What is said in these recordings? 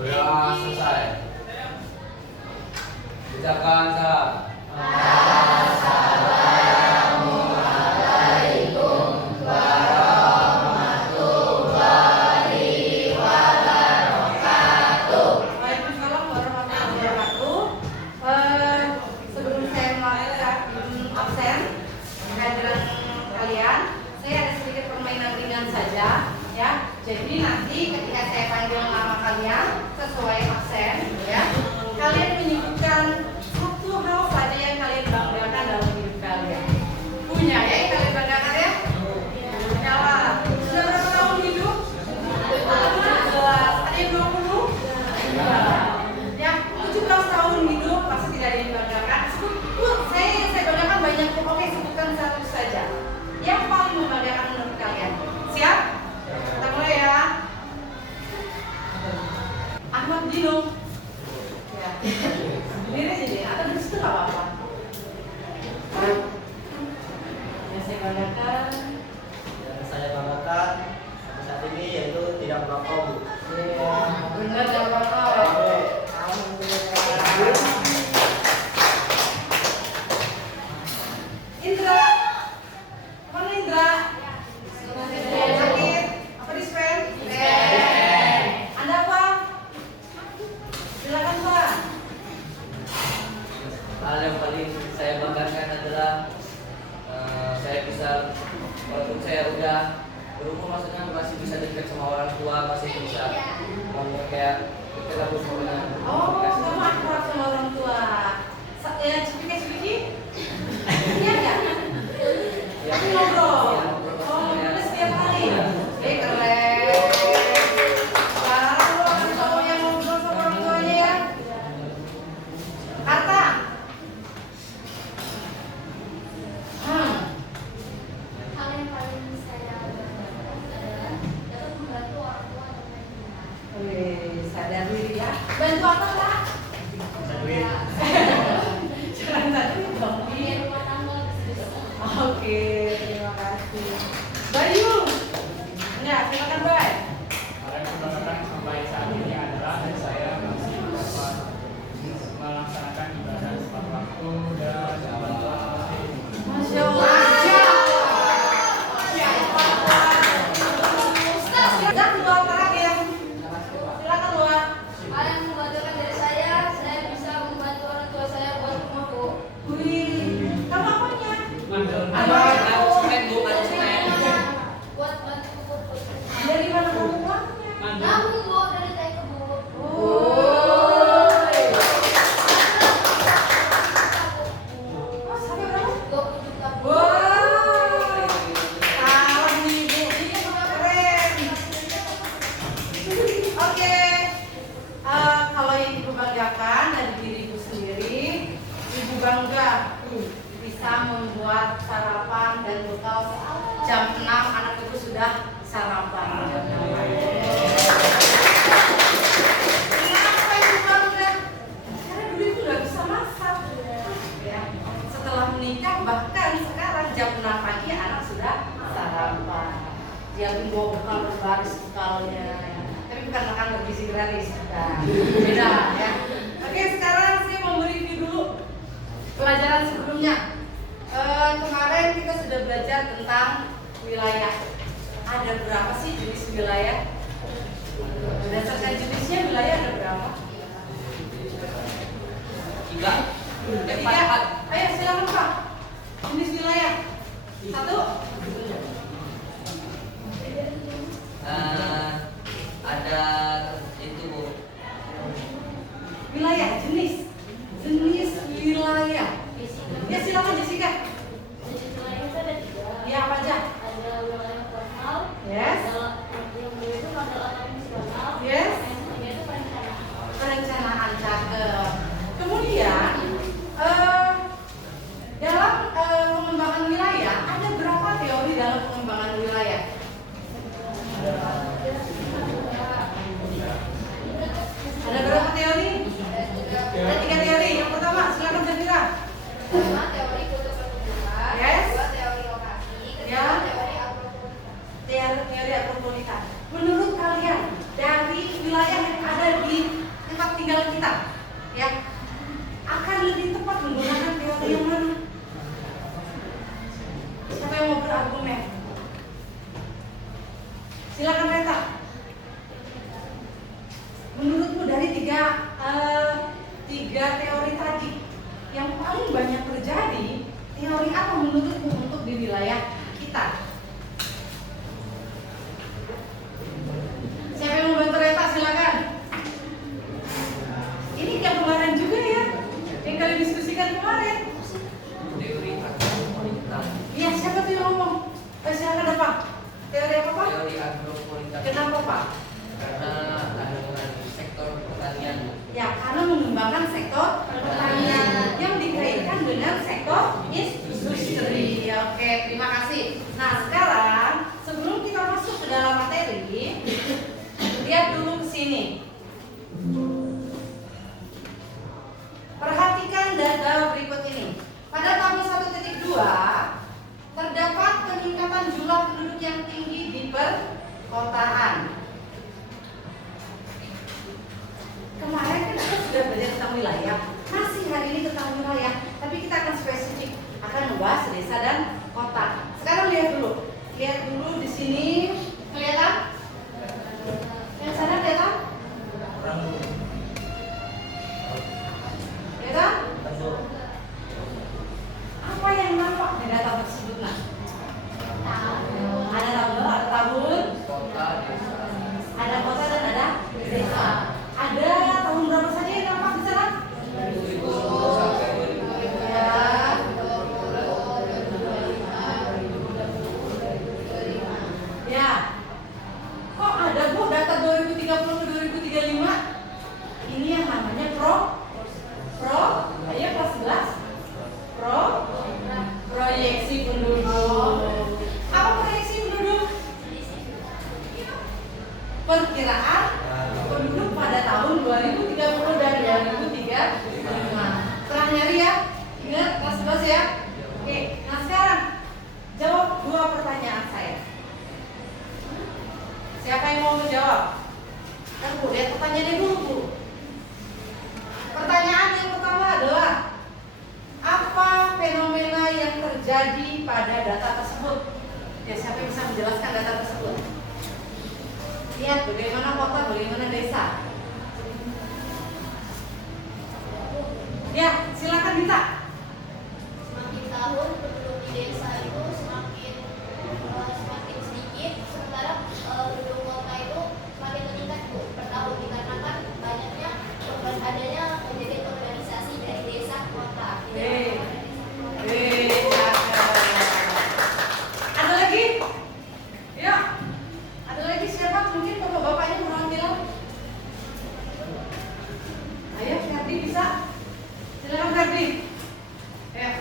Sudah selesai. Ucapkan salam. Waalaikumsalam warahmatullahi wabarakatuh. Sebelum saya absen kehadiran kalian, saya ada sedikit permainan ringan saja, ya. Jadi nanti ketika saya panggil nama kalian sesuai absen, ya, kalian menyebutkan satu hal saja yang kalian banggakan dalam hidup kalian. Punya ya, yang kalian banggakan ya? Punya lah. Sudah berapa tahun hidup? 17. Ada yang 20? Ya, 17 tahun hidup pasti tidak ada yang banggakan. Saya banggakan banyak. Oke, sebutkan satu saja. Yang paling membanggakan menurut kalian. Siap? Kita mulai ya. Ahmad Dino. Ya. Sendiri aja deh. Atau di situ nggak apa-apa. Yang saya banggakan. Yang saya banggakan saat ini yaitu tidak merokok, Bu. Ya, benar dan apa-apa. Alhamdulillah. Indra, mana Indra? Sakit? Apa dispen? Anda apa? Silakan Pak. Hal yang paling saya banggakan adalah saya bisa, walaupun saya udah berumur, maksudnya masih bisa dekat sama orang tua, masih bisa ngomong kayak kita harus dengan. Oh, kamu akrab sama orang tua. Ya, cipika-cipiki? Iya nggak? Tapi ngobrol. Oh, ngobrolnya setiap hari. Keren. Baru kamu yang ngobrol sama orang tuanya ya. Kata. Hal yang paling saya banggakan adalah dapat membantu orang tua untuk naik rumah. Wih, sadar diri ya. Bantu apa Kak? Duit. Jangan tadi dong. Biar rumah tangga lebih besar. Oke, terima kasih. Bayu. Enggak, silakan Bay. Hal yang saya banggakan sampai saat ini adalah saya masih dapat melaksanakan ibadah tepat waktu dan jalan masing. Masya Allah. Ustaz, silakan doa terakhir. Silakan doa. Hal yang membanggakan dari saya bisa membantu orang tua saya buat rumah, Bu. Wih, kamu apanya? Buat bantu Bu. Dari mana kamu uangnya? Nabung, Bu, dari saya ke Bu. Woi. Oh, sampai berapa? 20 juta, Bu. Wah, salam nih Bu, ini keren. Oke, kalau yang ibu banggakan dari diriku sendiri, ibu bangga bisa membuat sarapan dan bekal jam 6 anak ibu sudah sarapan jam 6. Kenapa ibu bangga? Karena dulu ibu nggak bisa masak. Ya, setelah menikah bahkan sekarang jam 6 pagi anak sudah sarapan. Dia bawa bekal berbaris bekalnya, ya. Tapi bukan makan bergizi gratis, bukan. Beda ya. Oke, sekarang saya mau mereview dulu pelajaran sebelumnya. Kemarin kita sudah belajar tentang wilayah. Ada berapa sih jenis wilayah? Berdasarkan jenisnya wilayah ada berapa? 3. Ketiga. Ayo silakan Pak. Jenis wilayah. 1. Ada itu, Bu. Wilayah, jenis wilayah. Ya silakan Jessica. Jenis wilayah itu ada 3. Ya apa aja? Ada wilayah formal. Yes. Yang itu wilayah yang ada di tempat tinggal kita, ya, akan lebih tepat menggunakan teori yang mana? Siapa yang mau berargumen? Silakan Reta. Menurutmu dari tiga teori tadi, yang paling banyak terjadi, teori apa menurutmu untuk di wilayah kita? Siapa yang mau bantu Reta? Silakan. Ini kayak kemarin juga ya, yang kalian diskusikan kemarin. Teori agropolitan. Iya, siapa tuh yang ngomong? Silakan Pak. Teori apa Pak? Teori agropolitan. Kenapa Pak? Karena kandungan sektor pertanian. Ya, karena mengembangkan sektor pertanian yang dikaitkan dengan sektor industri. Oke, terima kasih. Nah, sekarang sebelum kita masuk ke dalam materi, lihat dulu ke sini. Perhatikan data berikut ini. Pada tahun 1.2 terdapat peningkatan jumlah penduduk yang tinggi di perkotaan. Kemarin kan kita sudah belajar tentang wilayah, masih hari ini tentang wilayah, tapi kita akan spesifik, akan membahas desa dan kota. Sekarang lihat dulu di sini, kelihatan? Yang sana kelihatan? Kelihatan? Apa yang nampak di data tersebut? Nah, ada tahun, Kota, desa. ada kota dan ada desa. Ada tahun berapa saja yang nampak di sana? 2010 sampai 2015. Ya. Kok ada Bu data 2030 ke 2035? Ini yang namanya ayo kelas 11. Proyeksi penduduk. Apa proyeksi penduduk? Perkiraan penduduk pada tahun 2030 dan 2035. Pernah nyari ya? Ingat kelas 11 ya? Oke, nah sekarang jawab dua pertanyaan saya. Siapa yang mau menjawab? Kan Bu, lihat pertanyaannya dulu Bu. Pertanyaan yang pertama adalah, apa fenomena yang terjadi pada data tersebut? Ya, siapa yang bisa menjelaskan data tersebut? Lihat bagaimana kota, bagaimana desa. Ya, silakan Dita. Semakin tahun penduduk di desa itu semakin sedikit, sementara penduduk kota itu semakin meningkat Bu, per tahun, dikarenakan banyaknya adanya kejadian organisasi dari desa ke kota. Ada lagi? Ya. Ada lagi siapa? Mungkin bapak-bapaknya mau bilang. Ayo, Ferdi bisa. Silakan Ferdi. Ya.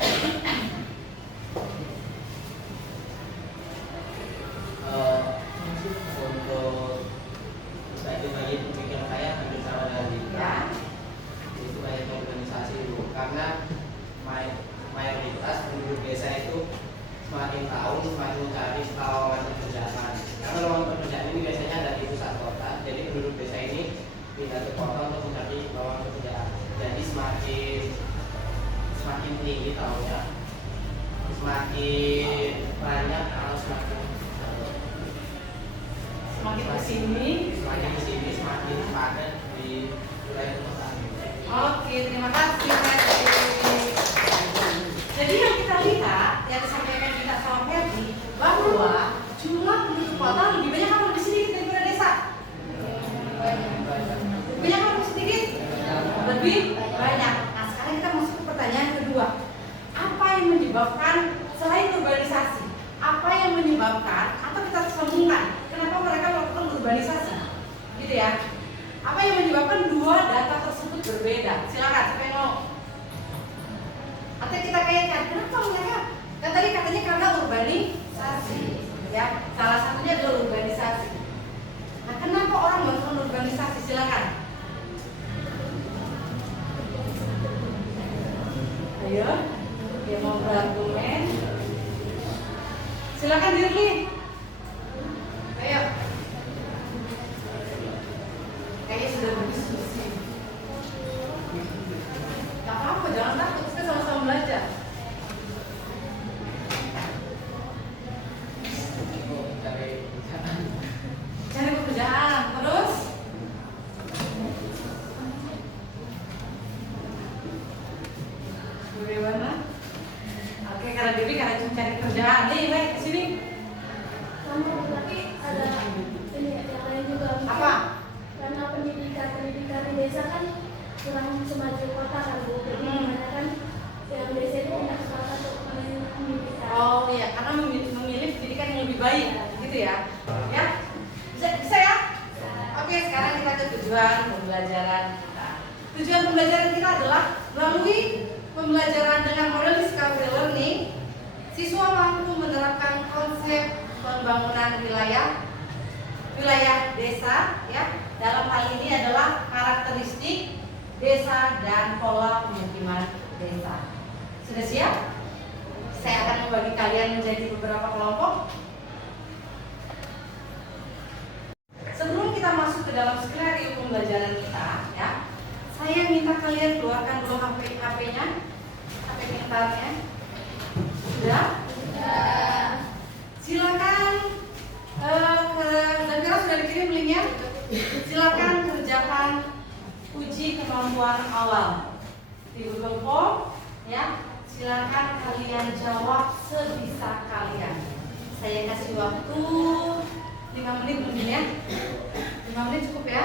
Untuk bagi pemikiran saya hampir sama dengan Dita. Ya. Itu banyak organisasi Bu, karena mayoritas penduduk desa itu semakin tahun semakin mencari lowongan pekerjaan. Karena lowongan pekerjaan ini biasanya ada di pusat kota, jadi penduduk desa ini pindah ke kota untuk mencari lowongan pekerjaan. Jadi semakin tinggi tahunnya, semakin banyak atau semakin kesini. semakin padat di wilayah kota. Oke, terima kasih Ferdi. Jadi yang kita lihat, yang disampaikan kita sama Ferdi, bahwa jumlah penduduk kota lebih banyak atau lebih sedikit daripada desa? Lebih banyak atau lebih sedikit? Lebih banyak. Nah, sekarang kita masuk ke pertanyaan kedua. Apa yang menyebabkan, selain urbanisasi, apa yang menyebabkan, atau kita sambungkan, kenapa mereka melakukan urbanisasi? Gitu ya. Apa yang menyebabkan dua data tersebut berbeda? Silakan, siapa yang mau? Atau kita kaitkan, kenapa mereka? Kan tadi katanya karena urbanisasi, ya. Salah satunya adalah urbanisasi. Nah, kenapa orang melakukan urbanisasi? Silakan. Ayo, yang mau berargumen. Silakan Dirli. Ayo. kayaknya sudah berdiskusi. Gak apa-apa, jangan takut, kita sama-sama belajar. Cari pekerjaan, terus bagaimana? Oke, karena Dewi karena cuma cari kerjaan. Nih, baik kesini. Sama, tapi ada ini yang lain juga. Apa? Karena pendidikan di desa kan kurang semaju kota kan Bu. Jadi kebanyakan yang desa itu punya kesempatan untuk pendidikan. Oh iya, karena memilih pendidikan yang lebih baik, gitu ya. Ya, bisa ya? Oke, sekarang kita ke tujuan pembelajaran kita. Tujuan pembelajaran kita adalah melalui pembelajaran dengan model discovery learning, siswa mampu menerapkan konsep pembangunan wilayah desa, ya. Dalam hal ini adalah karakteristik desa dan pola pemukiman desa. Sudah siap? Saya akan membagi kalian menjadi beberapa kelompok. Sebelum kita masuk ke dalam skenario pembelajaran kita, ya, saya minta kalian keluarkan dulu HP-nya, HP pintarnya. Sudah? Silakan. Dan sudah dikirim linknya. Silakan kerjakan uji kemampuan awal di Google Form, ya. Silakan kalian jawab sebisa kalian. Saya kasih waktu 5 menit mungkin ya. 5 menit cukup ya.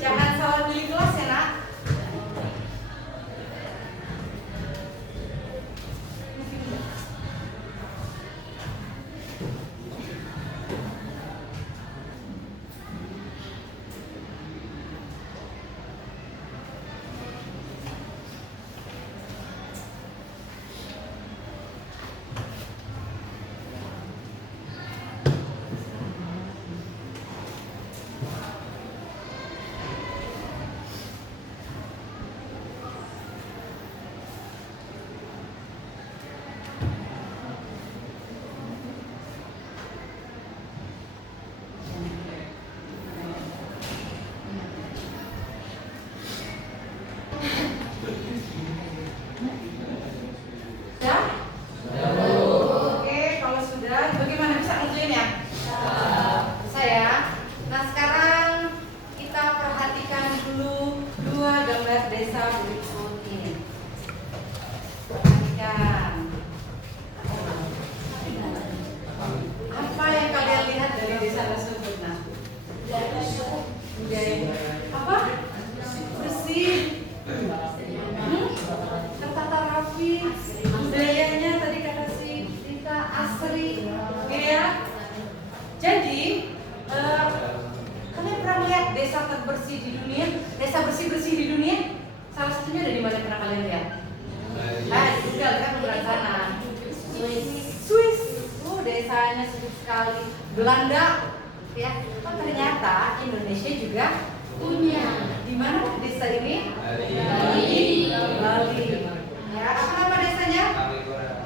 Jangan salah pilih kelas ya nak. Belanda, ya. Oh, ternyata Indonesia juga punya. Di mana desa ini? Bali. Ya, apa nama desanya?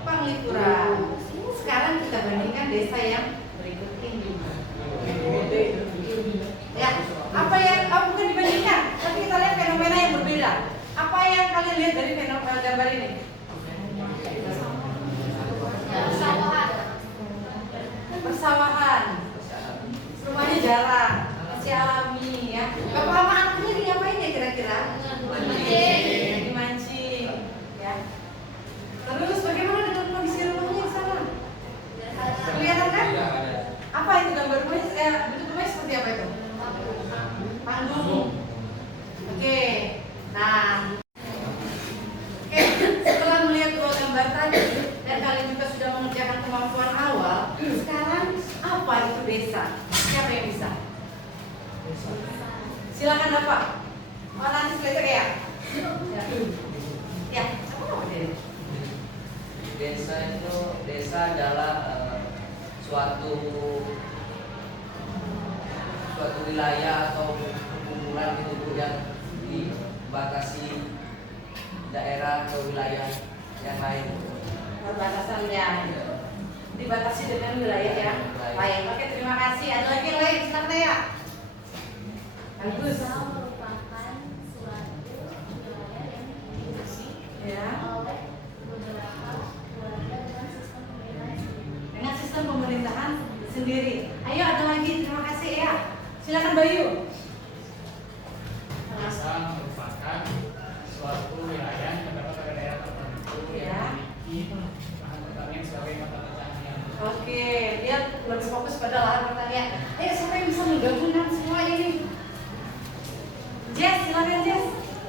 Panglikuran. Sekarang kita bandingkan desa yang berikut ini. Ya, apa yang bukan dibandingkan, tapi kita lihat fenomena yang berbeda. Apa yang kalian lihat dari fenomena gambar ini? Persawahan, rumahnya jarang, masih alami ya. Bapak sama anaknya diapain ya kira-kira? Dimancing, ya. Terus bagaimana dengan kondisi rumahnya di sana? Kelihatan kan? Apa itu gambar rumahnya? Bentuk rumahnya seperti apa itu? Panggung. Oke, nah. Oke, setelah melihat dua gambar tadi dan kalian juga sudah mengerjakan kemampuan awal, sekarang apa itu desa? Siapa yang bisa? Silakan Bapak. Oh, nanti selesai ya? Ya, apa namanya? Desa adalah suatu wilayah atau perkumpulan itu yang dibatasi daerah atau wilayah yang lain. Perbatasannya dibatasi dengan wilayah yang lain. Oke, terima kasih. Ada lagi yang lain? Silakan ya. Bagus. Desa merupakan suatu wilayah yang diisi Ya. oleh beberapa keluarga dengan sistem pemerintahan sendiri. Dengan sistem pemerintahan sendiri. Ayo ada lagi, terima kasih ya. Silakan Bayu. Desa merupakan suatu wilayah yang terdapat pada daerah tertentu Ya. yang memiliki lahan pertanian sebagai mata pencaharian. Oke, dia lebih fokus pada lahan pertanian. Ayo siapa yang bisa menggabungkan semua ini? Jess, silakan Jess.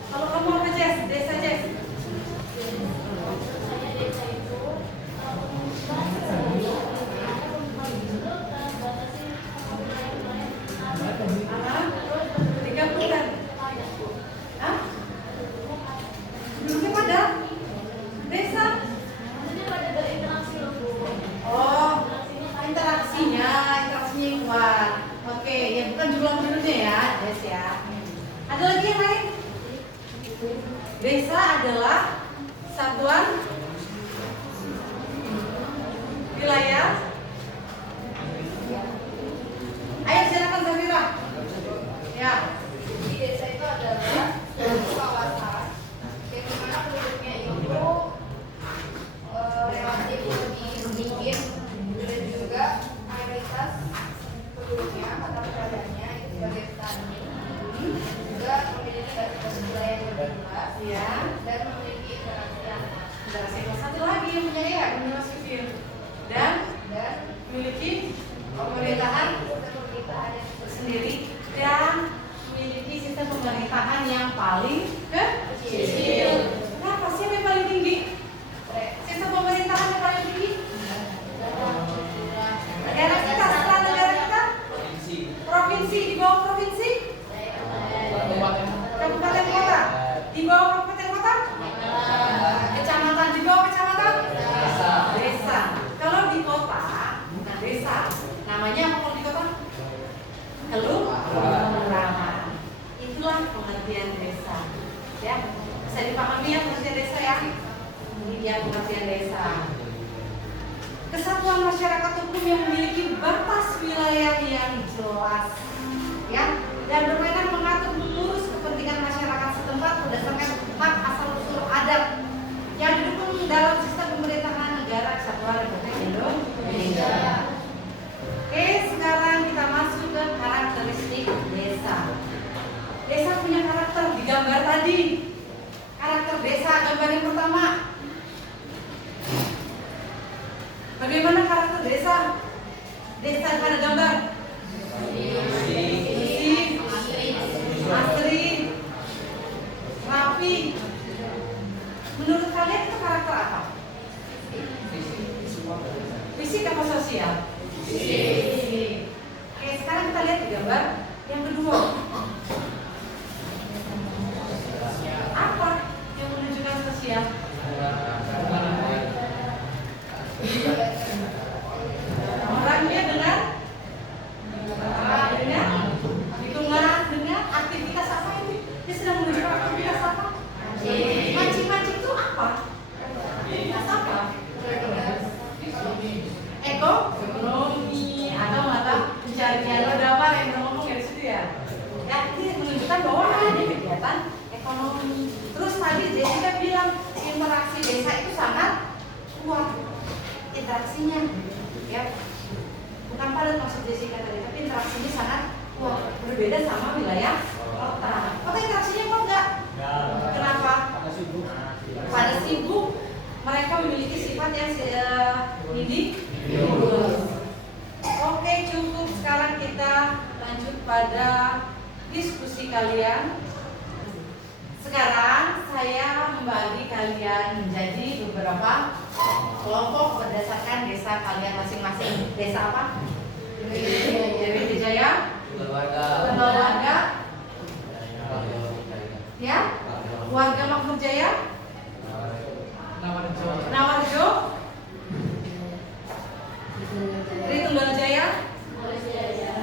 Kalau kamu apa Jess? Desa Jess. Hanya desa itu pembentukan dulu dan batasi wilayah-wilayah Digabungkan. Hah? Dulunya pada desa. maksudnya pada berinteraksi loh Bu. Oh, Interaksinya interaksinya yang kuat. Oke, ya bukan jumlah penduduknya ya, Jess ya. Ada lagi yang lain? Desa adalah satuan wilayah. Ayo silakan Zafira. Ya. di desa itu adalah suatu kawasan yang dimana penduduknya itu relatif lebih sedikit dan juga mayoritas penduduknya atau pekerjaannya itu sebagai petani juga memiliki basis wilayah yang jelas Ya. dan memiliki interaksi yang Interaksi satu lagi yang punya ya, menurut sivil dan memiliki pemerintahan pemerintahan yang sendiri dan memiliki sistem pemerintahan yang paling kecil. Kenapa sih yang paling tinggi? Sistem pemerintahan yang paling tinggi? Negara kita, setelah negara kita, provinsi, di bawah provinsi, kabupaten kota, di bawah kabupaten kota, kecamatan, di bawah kecamatan, desa. Kalau di kota, bukan desa. Namanya apa kalau di kota? Kelurahan. Itulah pengertian desa. Ya, bisa dipahami ya pengertian desa ya. Ini dia pengertian desa. Kesatuan masyarakat hukum yang memiliki batas wilayah yang jelas, ya, dan berwenang mengatur mengurus kepentingan masyarakat setempat berdasarkan hak asal usul adat yang didukung dalam sistem pemerintahan negara kesatuan Republik Indonesia. Oke, sekarang kita masuk ke karakteristik desa. Desa punya karakter di gambar tadi. Karakter desa gambar yang pertama. Bagaimana karakter desa? Desa pada gambar. Bersih, asri, rapi. Menurut kalian itu karakter apa? Fisik apa sosial? Fisik. Oke, sekarang kita lihat di gambar yang kedua. Apa yang menunjukkan sosial? Orangnya dengan lingkungan, dengan aktivitas apa ini? Dia sedang menunjukkan aktivitas apa? Mancing-mancing itu apa? Aktivitas apa? Ekonomi atau mata pencarian. Ada apa yang ngomong dari situ ya? Ya, ini menunjukkan bahwa ada kegiatan ekonomi. Terus tadi Jessica bilang interaksi desa itu sangat kuat. Interaksinya, ya, bukan padat maksud Jessica tadi, tapi interaksinya sangat kuat. Berbeda sama wilayah kota. Kota interaksinya kuat nggak? Kenapa? Pada sibuk. Mereka memiliki sifat yang individual. Oke, cukup. Sekarang kita lanjut pada diskusi kalian. Sekarang saya membagi kalian menjadi beberapa kelompok berdasarkan desa kalian masing-masing. Desa apa? Dewi Wijaya, keluarga, ya, warga Makmur Jaya, Nawarjo, Tritunggal Jaya,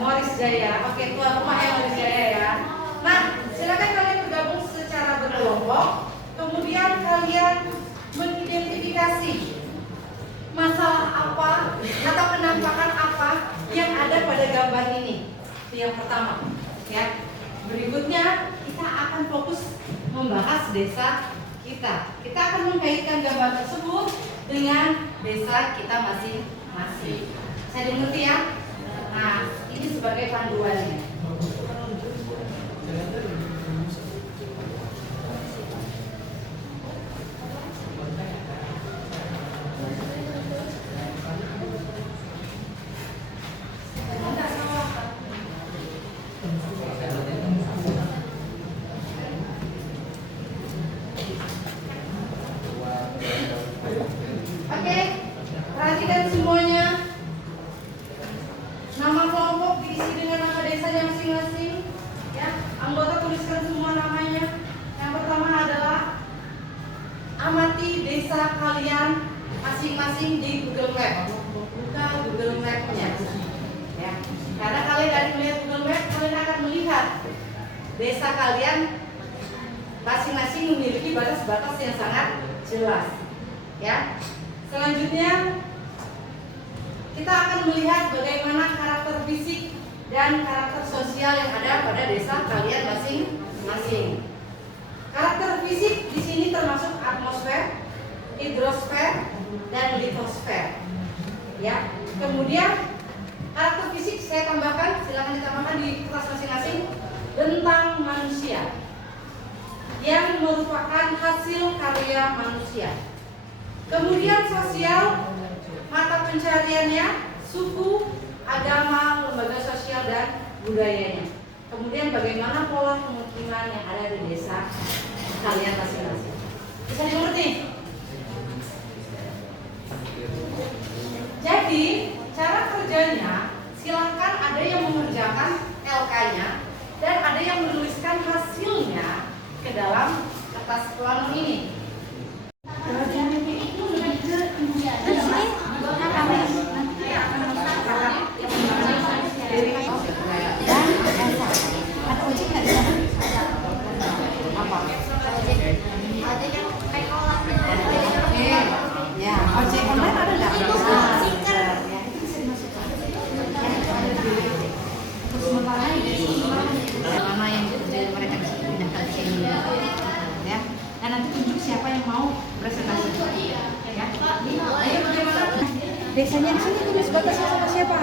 Moris Jaya. Oke, tuan rumah yang Moris Jaya ya. Nah, silakan kalian bergabung secara berkelompok. Kemudian kalian mengidentifikasi masalah apa atau penampakan apa yang ada pada gambar ini. Itu yang pertama, ya. Berikutnya kita akan fokus membahas desa kita. Kita akan mengkaitkan gambar tersebut dengan desa kita masing-masing. Saya dimengerti ya? Nah, ini sebagai panduannya. Oke, perhatikan semuanya. Nama kelompok diisi dengan nama desanya masing-masing. Ya, anggota tuliskan semua namanya. Yang pertama adalah amati desa kalian masing-masing di Google Map. Buka Google Map-nya. Ya, karena kalian dari melihat Google Map, kalian akan melihat desa kalian masing-masing memiliki batas-batas yang sangat jelas. Ya. Selanjutnya kita akan melihat bagaimana karakter fisik dan karakter sosial yang ada pada desa kalian masing-masing. Karakter fisik di sini termasuk atmosfer, hidrosfer, dan litosfer. Ya. Kemudian karakter fisik saya tambahkan, silakan ditambahkan di kertas masing-masing, bentang manusia yang merupakan hasil karya manusia. Kemudian sosial, mata pencariannya, suku, agama, lembaga sosial, dan budayanya. Kemudian bagaimana pola pemukiman yang ada di desa kalian masing-masing. Bisa dimengerti? Jadi cara kerjanya, silakan ada yang mengerjakan LK-nya dan ada yang menuliskan hasilnya ke dalam kertas plano ini. Ya, ojek online ada nggak? Mana yang mereka pindahkan ke sini, ya. Dan nanti tunjuk siapa yang mau presentasi. Ya. Ayo bagaimana? Desanya di sini tulis batasnya sama siapa?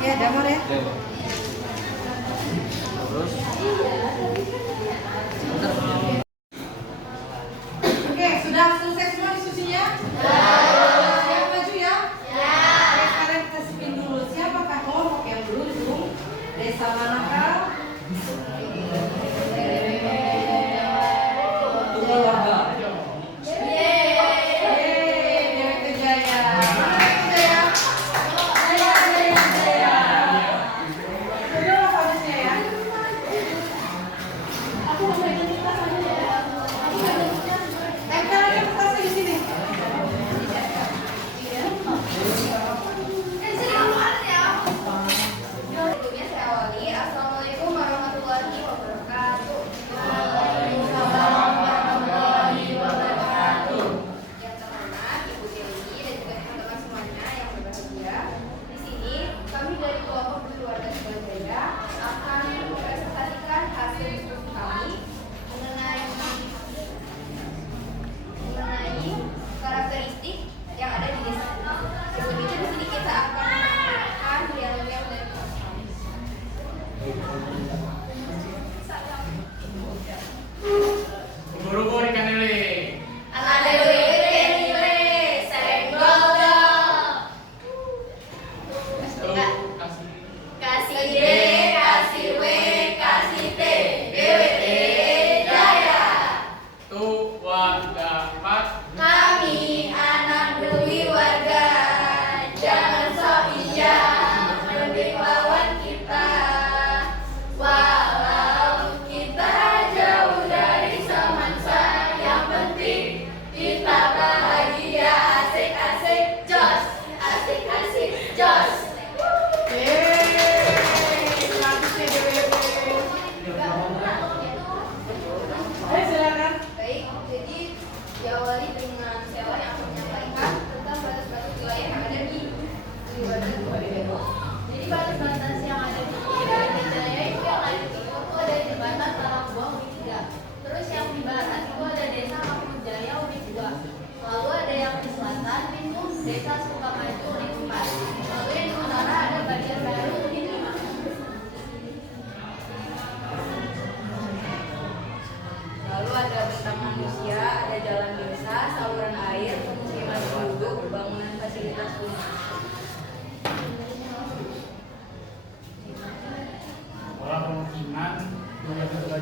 Ya, Damar ya. Oke, sudah selesai semua diskusinya? Siap maju ya? Oke, sekarang kita spin dulu. Siapakah kelompok yang beruntung? Desa manakah?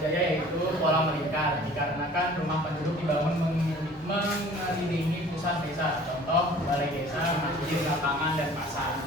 Jaya yaitu pola melingkar, dikarenakan rumah penduduk dibangun mengelilingi pusat desa, contoh balai desa, masjid, lapangan, dan pasar.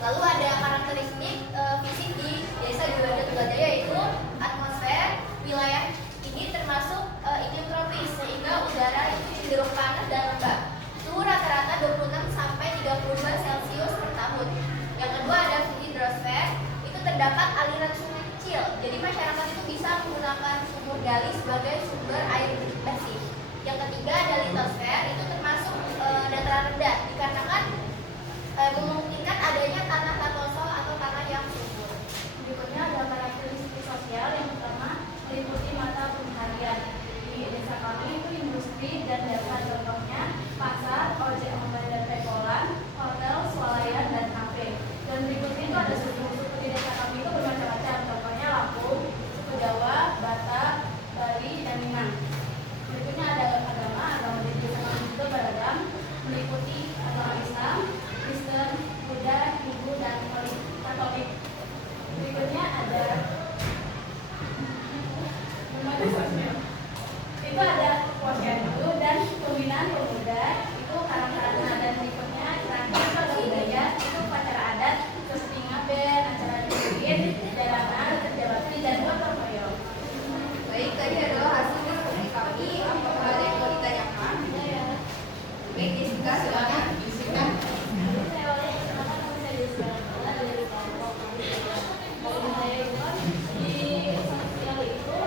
Lalu ada karakteristik fisik di desa Jaya yaitu atmosfer wilayah ini termasuk iklim tropis sehingga udara itu cenderung panas dan lembab. Suhu rata-rata 26 sampai 32 Celcius per tahun. Yang kedua ada hidrosfer, itu terdapat aliran sungai kecil. Jadi masyarakat itu bisa menggunakan sumur gali sebagai sumber air bersih. Yang ketiga ada litosfer, itu termasuk dataran rendah dikarenakan memungkinkan adanya tanah latosol atau tanah yang subur. Berikutnya ada karakteristik sosial. Yang pertama meliputi mata pencaharian. Di desa kami itu industri dan jasa, contohnya pasar, ojek online dan pekolan, hotel, swalayan, dan kafe. Dan berikutnya itu ada suku-suku di desa kami itu bermacam-macam, contohnya Lampung, suku Jawa, Batak, Bali, dan Minang. Berikutnya ada agama di desa kami juga beragam, meliputi agama Islam, Kristen, Buddha, Hindu, dan Katolik. Berikutnya ada itu ada posyandu dan pembinaan pemuda, itu karakternya. Dan berikutnya terakhir itu ada budaya, itu upacara adat seperti ngaben, acara dikit, jalanan, kerja bakti, dan gotong royong. Baik, tadi adalah hasil diskusi kami. Apakah ada yang mau ditanyakan? Baik, Jessica, silakan. Jessica. Saya oleh silakan saya Jessica dari kelompok kami. Kalau saya itu di sosial itu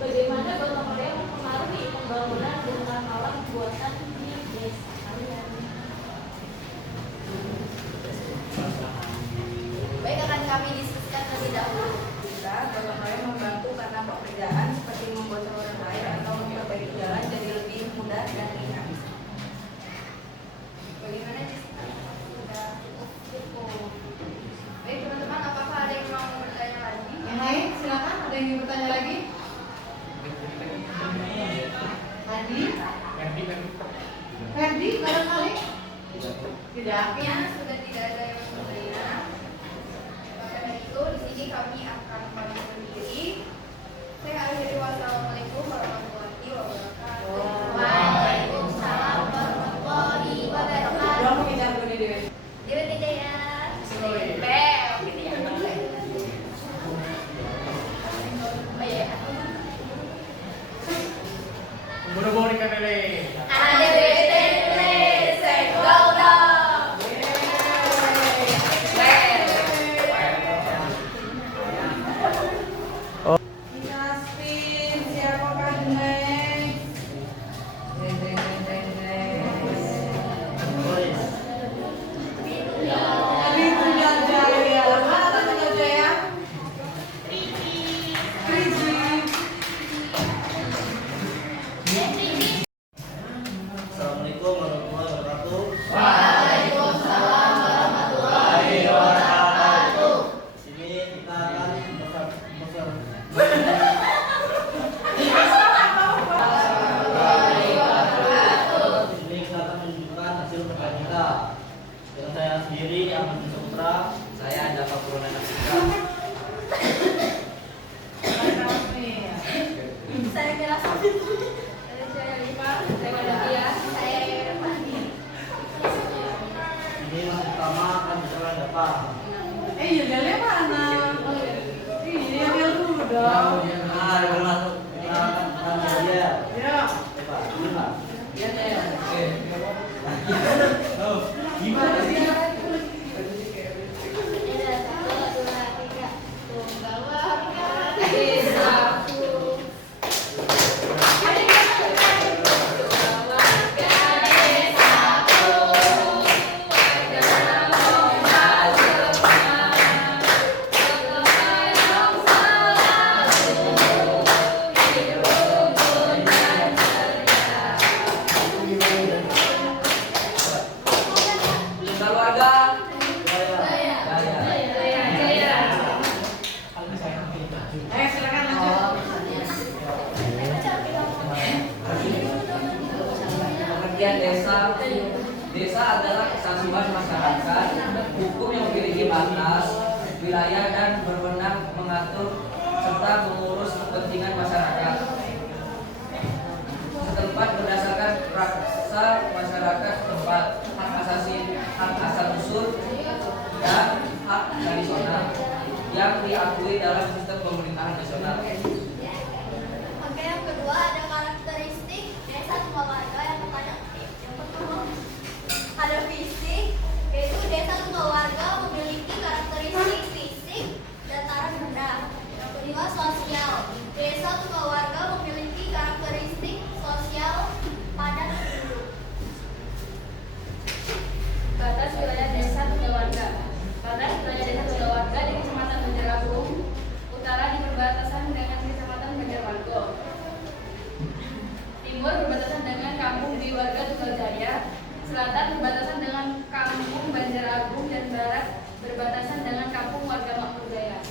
bagaimana gotong royong mempengaruhi pembangunan dengan alam buatan di desa kalian? Baik, akan kami diskusikan terlebih dahulu. Bisa, gotong royong membantu karena pekerjaan seperti membuat saluran air atau memperbaiki jalan jadi lebih mudah dan ringan. Bagaimana Jessica? Sudah cukup. Baik teman-teman, apakah ada yang mau bertanya lagi? Yang lain, silakan. Ada yang ingin bertanya lagi? Hadi? Ferdi, barangkali? Tidak. Ya, sudah tidak ada yang bertanya. Maka dari itu, di sini kami akan pamit sendiri. Saya akhiri, wassalamualaikum warahmatullahi wabarakatuh. Waalaikumsalam warahmatullahi wabarakatuh. Udah mau kita dulu nih, Dewi. Dewi tidak ya. Buru-buru ke Mele. Ada BTW, senggol dong. Inaspin, siapakah next? Deng, deng, deng, deng, deng. Abi Tunggal Jaya. Mana tuh Tunggal Jaya? Kriji. Assalamualaikum warahmatullahi wabarakatuh. Waalaikumsalam warahmatullahi wabarakatuh. Di sini kita akan di sini kita akan menunjukkan hasil kerja kita. Dengan saya sendiri Ahmad Sutra. Saya ada Pak Purwonana Putra. Saya Mira Sabit. Saya Lima. Saya Nadia. Saya Irfani. Ini yang pertama akan bicara data. Iya, Delia mana? Iya, Delia dulu dong. Masuk. Kita akan belajar. Ya. Coba, ini Pak. Iya, Delia. Gimana sih? Ada 1, 2, 3. Tunggal warga desaku. Tunggal warga. Silakan lanjut. Pengertian desa. Desa adalah kesatuan masyarakat hukum yang memiliki atas wilayah dan berwenang mengatur serta mengurus kepentingan masyarakat setempat berdasarkan rasa masyarakat setempat, hak asasi, hak asal usul, dan hak tradisional yang diakui dalam sistem pemerintahan nasional. Oke, yang kedua ada karakteristik desa tunggal warga yang pertama. Yang pertama ada fisik, yaitu desa tunggal warga memiliki karakteristik fisik dataran rendah. Yang kedua sosial, desa tunggal warga memiliki karakteristik sosial padat penduduk. Batas wilayah desa tunggal warga. Batas wilayah desa tunggal warga di Kecamatan Banjaragung Utara di perbatasan dengan Kecamatan Banjarwarga. Timur berbatasan dengan Kampung Dwi Warga Tunggal Jaya. Selatan berbatasan dengan Kampung Banjaragung dan barat berbatasan dengan Kampung Warga Makmur Jaya.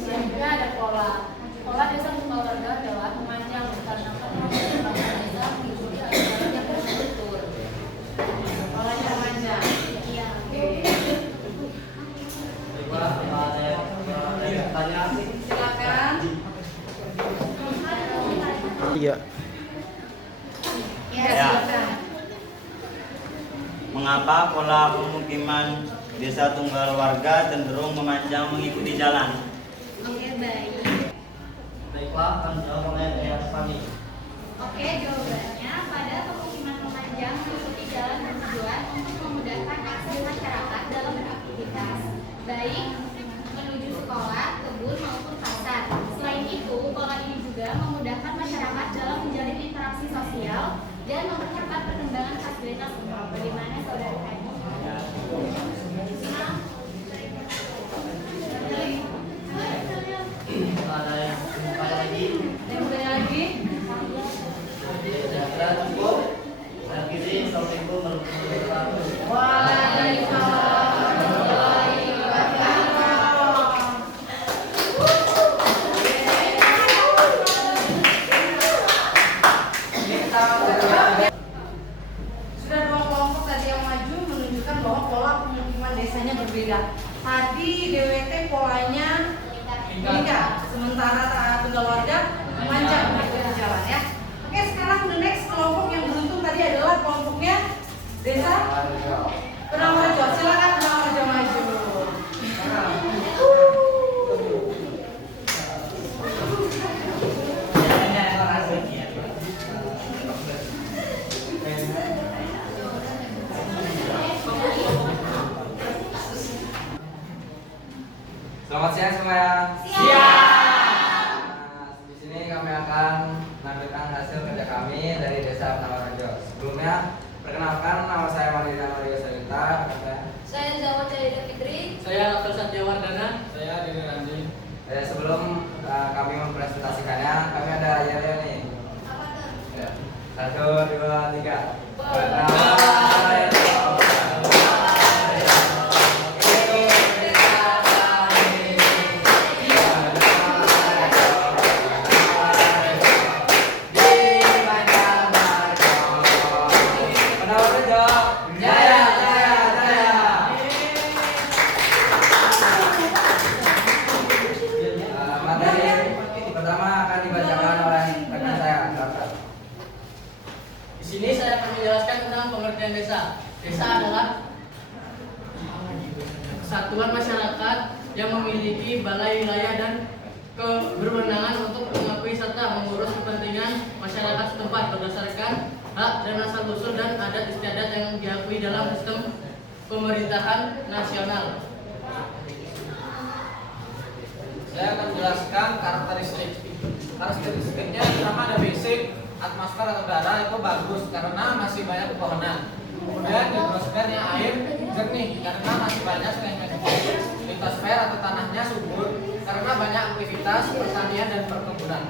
Selanjutnya ada pola. Pola desa tunggal warga adalah memanjang dikarenakan bangsa desa mengikuti aturan yang terstruktur. Polanya panjang. Iya. Silakan. Iya. Ya, silakan. Mengapa pola pemukiman desa tunggal warga cenderung memanjang mengikuti jalan? Oke, baik. Baiklah, kami jawab oleh Ayah Fani. Oke, jawabannya pada pemukiman memanjang mengikuti jalan bertujuan untuk memudahkan akses masyarakat dalam beraktivitas, baik menuju sekolah, kebun maupun pasar. Selain itu, pola ini juga memudahkan masyarakat dalam menjalin interaksi sosial dan mempercepat perkembangan fasilitas umum. Bagaimana saudara tadi? Ada yang bertanya lagi? Yang bertanya lagi? Saya cukup. Akhiri, assalamualaikum warahmatullahi wabarakatuh. Waalaikumsalam warahmatullahi wabarakatuh. Sudah dua kelompok tadi yang maju menunjukkan bahwa pola pemukiman desanya berbeda. Tadi DWT polanya meningkat, sementara tunggal warga memanjang mengikuti jalan ya. Oke, sekarang the next kelompok yang beruntung tadi adalah kelompoknya desa Penawarajo. Silakan Penawarajo maju. Selamat siang semuanya. Siang. Di sini kami akan menampilkan hasil kerja kami dari Desa Penawarajo. Sebelumnya, perkenalkan nama saya Maria Maria Salita. Saya Zawa Cahaya Fitri. Saya Novel Satyawardana. Saya Dini Randi. Sebelum kami mempresentasikannya, kami ada yel nih. Apa tuh? Ya. 1, 2, 3. Materi pertama akan dibacakan oleh rekan saya, Dr. Di sini saya akan menjelaskan tentang pengertian desa. Desa adalah kesatuan masyarakat yang memiliki balai wilayah dan keberwenangan untuk mengakui serta mengurus kepentingan masyarakat setempat berdasarkan hak dan asal usul dan adat istiadat yang diakui dalam sistem pemerintahan nasional. Saya akan menjelaskan karakteristik. Karakteristiknya pertama ada basic, atmosfer atau udara itu bagus karena masih banyak pepohonan. Kemudian hidrosfernya air jernih karena masih banyak sungai. Litosfer atau tanahnya subur karena banyak aktivitas pertanian dan perkebunan.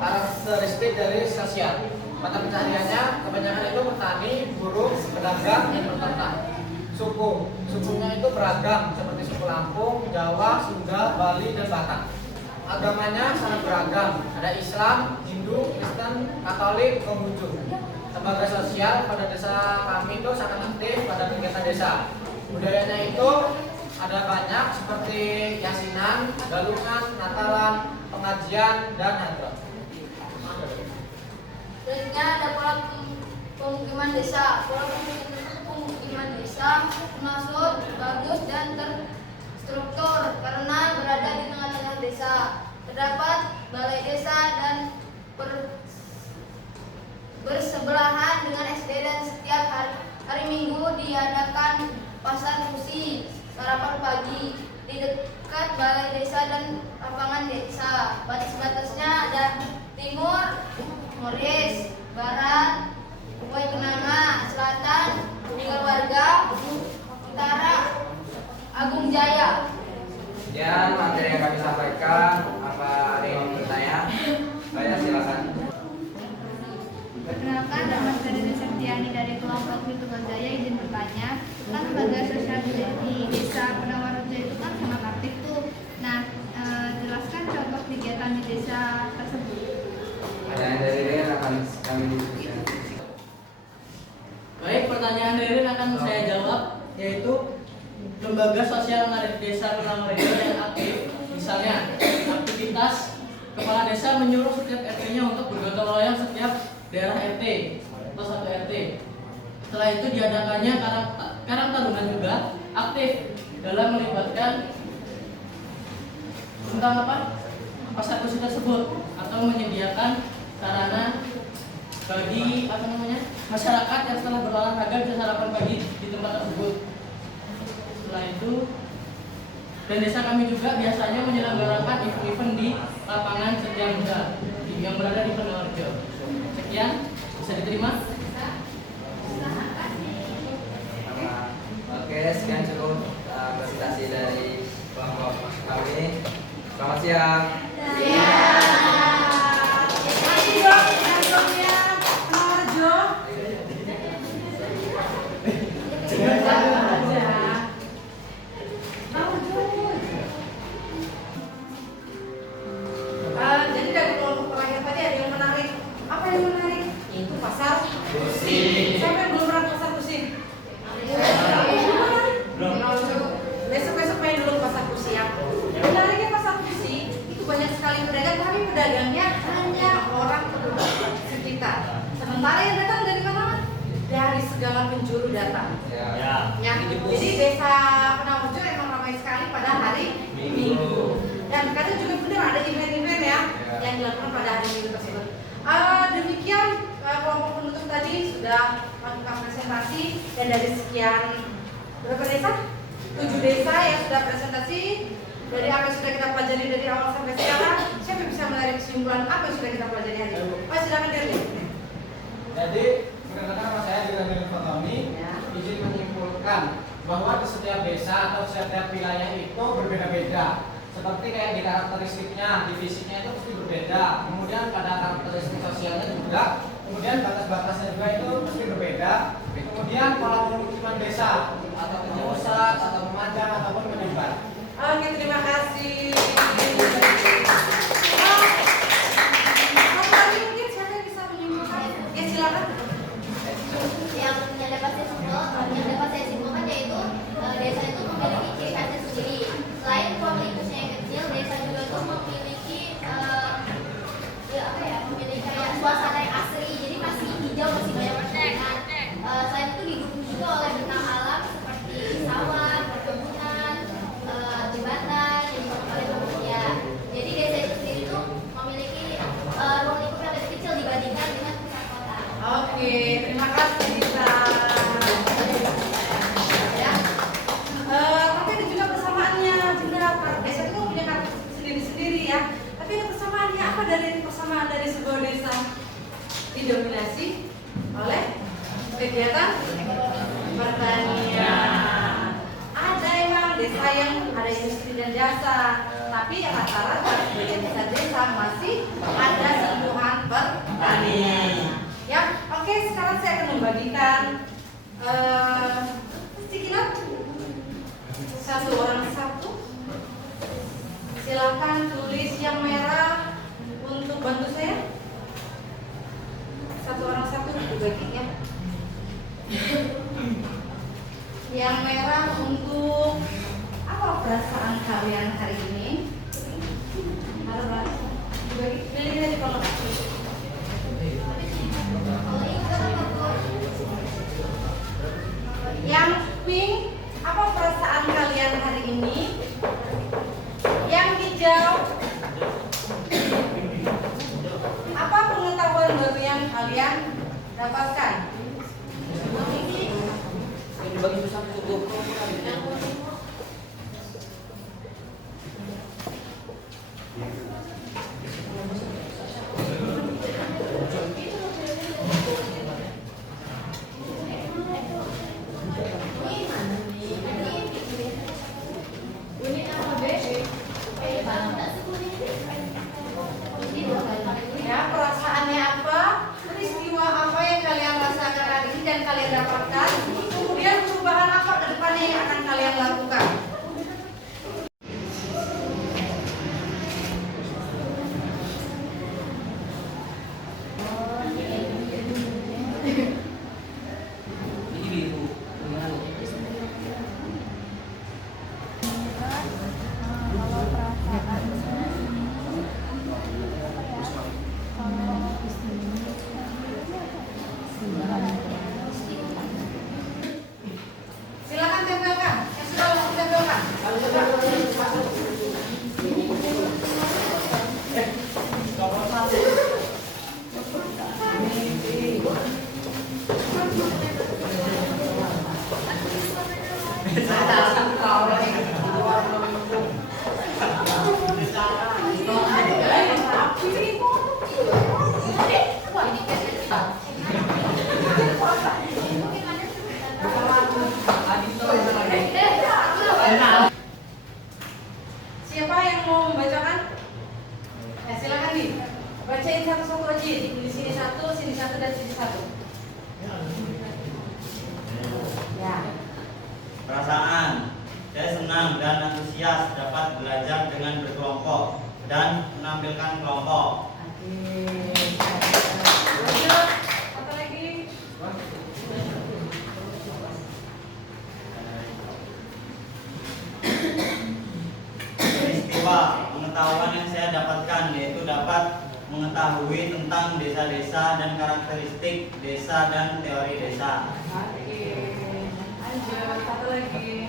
Karakteristik dari sosial. Mata pencahariannya kebanyakan itu petani, buruh, pedagang, dan peternak. Sukunya itu beragam seperti suku Lampung, Jawa, Sunda, Bali, dan Batak. Agamanya sangat beragam, ada Islam, Hindu, Kristen, Katolik, Konghucu. Lembaga sosial pada desa kami itu sangat aktif pada kegiatan desa. Budayanya itu ada banyak seperti yasinan, galungan, natalan, pengajian, dan hadrat. Selanjutnya ada pola pemukiman desa. Pola pemukiman desa termasuk bagus dan terstruktur karena berada di tengah-tengah desa. Terdapat balai desa dan bersebelahan dengan SD dan setiap hari Minggu diadakan pasar pusi sarapan pagi di dekat balai desa dan lapangan desa. Batas-batasnya ada timur Moris, barat Wai Kenanga, selatan Tinggal Warga, utara Agung Jaya. Sekian materi yang kami sampaikan. Apa ada yang mau bertanya? Saya silakan. Perkenalkan, nama saya Dede Septiani dari kelompok Tugas Jaya. Izin bertanya, kan lembaga sosial di desa Penawarojo itu kan sangat aktif tuh. Nah, jelaskan contoh kegiatan di desa tersebut. Pertanyaan dari Ririn akan kami diskusikan. Baik, pertanyaan Ririn akan saya jawab, yaitu lembaga sosial di desa Penawarojo yang aktif. Misalnya, aktivitas kepala desa menyuruh setiap RT-nya untuk bergotong royong setiap daerah RT atau satu RT. Setelah itu diadakannya Karang Taruna juga aktif dalam melibatkan tentang pasar kursi tersebut atau menyediakan sarana bagi masyarakat yang setelah berolahraga bisa sarapan pagi di tempat tersebut. Setelah itu, dan desa kami juga biasanya menyelenggarakan event-event di lapangan Setia Muda yang berada di Penawarojo. Sekian, bisa diterima? Oke, sekian cukup presentasi dari kelompok kami. Selamat siang. Masih dong, ya, Penawarojo. Jadi dari kelompok terakhir tadi ada yang menarik. Apa yang menarik? Itu pasar kursi. Siapa yang belum pernah ke pasar kursi? Besok-besok main dulu ke pasar kursi ya. Yang menariknya pasar kursi itu banyak sekali pedagang, tapi pedagangnya hanya orang penduduk sekitar. Sementara yang datang dari mana? Dari segala penjuru datang. Ya. Ya, jadi desa Penawarojo emang ramai sekali pada hari Minggu. Dan kadang juga benar ada event-event ya yang dilakukan pada hari Minggu tersebut. Demikian kelompok penutup tadi sudah melakukan presentasi, dan dari sekian berapa desa? 7 desa yang sudah presentasi. Dari apa yang sudah kita pelajari dari awal sampai sekarang, siapa yang bisa menarik kesimpulan apa yang sudah kita pelajari hari ini? Pak, silakan Dirli. Jadi, perkenalkan nama saya Dirli Fatami. Ya. Izin menyimpulkan bahwa di setiap desa atau setiap wilayah itu berbeda-beda. Seperti kayak di karakteristiknya, di fisiknya itu pasti berbeda. Kemudian pada karakteristik sosialnya juga. Kemudian batas-batasnya juga itu pasti berbeda. Kemudian pola pemukiman desa atau penyusat atau memajang ataupun menyebar. Oke, terima kasih. Lagi mungkin siapa yang bisa menyimpulkan? Ya, silakan. Yang dapat saya simpulkan yaitu desa itu memiliki ciri khasnya sendiri. Selain populasinya yang kecil, desa juga itu memiliki memiliki kayak suasana yang asri. Jadi masih hijau, masih banyak pepohonan. Selain itu didukung juga oleh bentang alam seperti sawah, perkebunan, jembatan, dan juga oleh manusia. Jadi desa itu sendiri itu memiliki ruang lingkup yang lebih kecil dibandingkan dengan pusat kota. Oke, terima kasih Lisa. Ya. Tapi ada juga persamaannya juga. Desa itu punya karakteristik sendiri-sendiri ya. Tapi ada persamaannya. Apa dari persamaan dari sebuah desa? Didominasi oleh kegiatan pertanian. Ada emang desa yang ada industri dan jasa, tapi rata-rata sebagian besar desa masih ada sentuhan pertanian. Ya, oke, sekarang saya akan membagikan sticky note satu orang satu. Silakan tulis yang merah untuk bantu saya. Satu orang satu dibagi ya. Yang merah untuk apa perasaan kalian hari ini? Harus pilih dari kolom. Yang pink, apa perasaan kalian hari ini? Yang hijau, apa pengetahuan baru yang kalian dapatkan? Ini bagi susah cukup. Ya, perasaannya apa? Peristiwa apa yang kalian rasakan hari ini dan kalian dapatkan? Kemudian perubahan apa ke depannya yang akan kalian lakukan? Ini biru. Silakan tempelkan. Yang sudah langsung tempelkan. Siapa yang mau membacakan? Ya, silakan nih. Bacain satu-satu aja. Di sini satu, dan sini satu. Ya. Perasaan, saya senang dan antusias dapat belajar dengan berkelompok dan menampilkan kelompok. Oke. Lanjut. Satu lagi. Peristiwa pengetahuan yang saya dapatkan yaitu dapat mengetahui tentang desa-desa dan karakteristik desa dan teori desa. Oke. Lanjut. Satu lagi.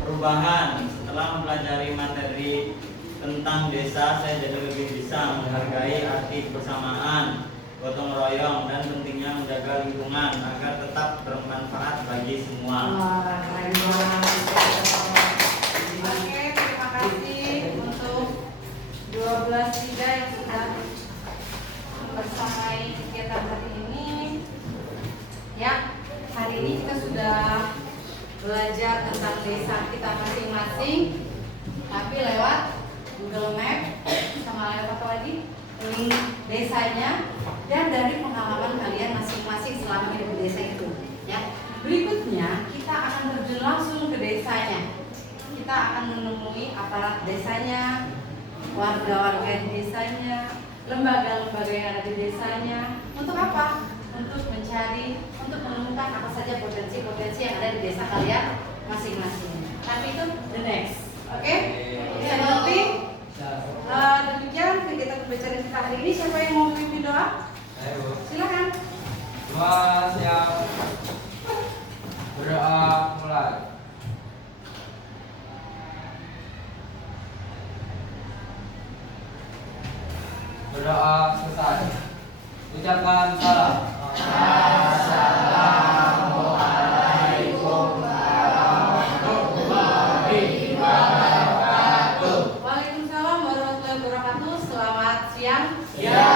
Perubahan, setelah mempelajari materi tentang desa, saya jadi lebih bisa menghargai arti kebersamaan, gotong royong, dan pentingnya menjaga lingkungan agar tetap bermanfaat bagi semua. Wah, keren banget. Oke, terima kasih untuk 12 tiga yang sudah bersamai kegiatan hari ini. Ya, hari ini kita sudah belajar tentang desa kita masing-masing, tapi lewat Google Map sama lewat apa lagi? Link desanya dan dari pengalaman kalian masing-masing selama hidup di desa itu. Ya, berikutnya kita akan terjun langsung ke desanya. Kita akan menemui aparat desanya, warga-warga di desanya, lembaga-lembaga yang ada di desanya. Untuk apa? Untuk menemukan apa saja potensi-potensi yang ada di desa kalian masing-masing. Tapi itu the next. Oke? Bisa dimengerti? Demikian kegiatan pembelajaran kita hari ini. Siapa yang mau memimpin doa? Ayo. Silakan. Semua siap. Berdoa mulai. Berdoa selesai. Ucapkan salam. Assalamualaikum warahmatullahi wabarakatuh. Waalaikumsalam warahmatullahi wabarakatuh. Selamat siang. Ya.